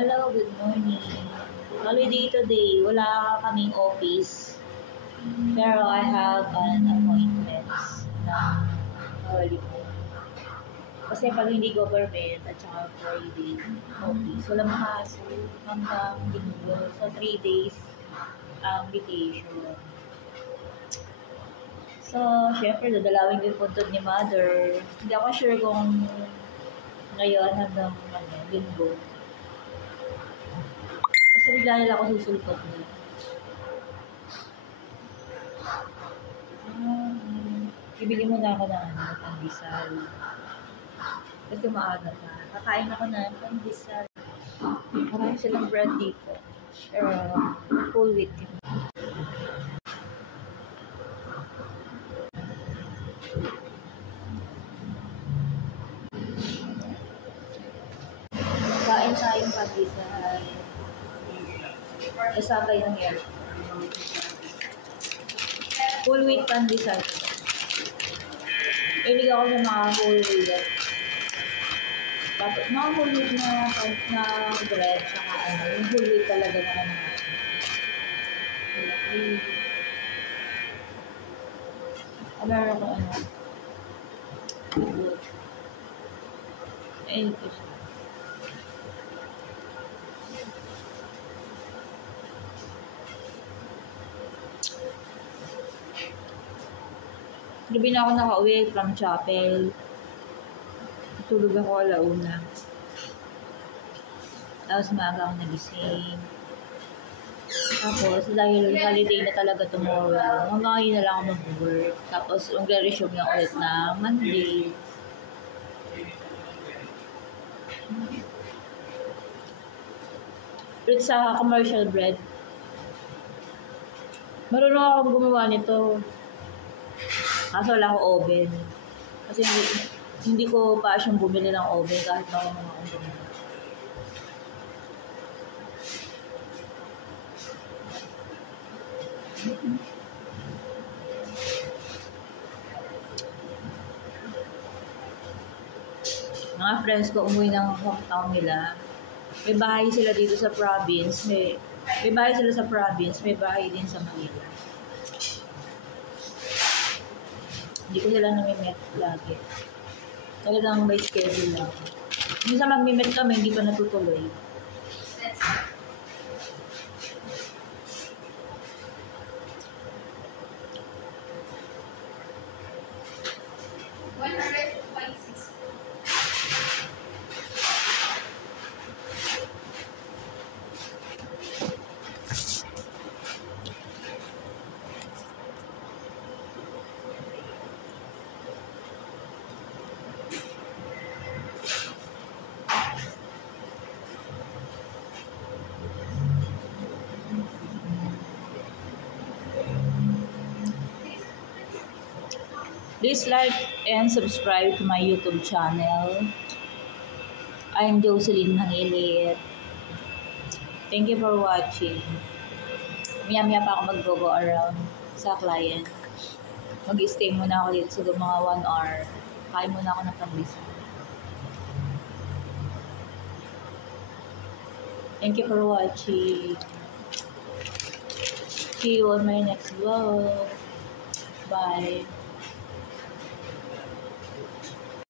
Hello, good morning. Holiday today. Wala kaming office. Pero I have an appointment na holiday. Kasi pag hindi government at saka Friday office, walang mahasol hanggang linggo. So, 3 days vacation. So, syempre, dadalawin ko yung puntod ni mother. Hindi ako sure kung ngayon hanggang linggo. Basta bigla nila ako susulpot nila. Ibili mo na ako ng pandesal. Kasi maaga pa. Kakain ako ng pandesal. Marami silang bread dito. Pero, full wheat yun. Kain tayong pandesal. Isabay ng air. Full wheat pandesal. Ilig ako sa mga whole wheat. Tapos, mga whole wheat na bread, saka yung whole wheat talaga na meron ko ito siya. Gabi na ako nakauwi from chapel. Tulog ako alauna. Tapos maaga ako nagising. Tapos dahil holiday na talaga tomorrow, hanggang ngayon na lang ako mag-work. Tapos mag-resume na ulit na Monday. Ulit sa commercial bread. Marunong akong gumawa nito. Kaso wala akong oven. Kasi hindi ko pa siyang bumili ng oven kahit marunong akong bumili. Mga friends ko umuwi ng hometown nila. May bahay sila dito sa province. May bahay sila sa province. May bahay din sa Manila. Hindi ko sila nami-met lagi. Talagang may schedule lang. Minsan mag-meet kami, hindi pa natutuloy. Please like and subscribe to my YouTube channel. I'm Jocelyn Hangilit. Thank you for watching. Maya-maya pa ako mag-go around sa client. Mag-stay muna ako dito sa mga 1 hour. Kain muna ako ng pandesal. Thank you for watching. See you on my next vlog. Bye.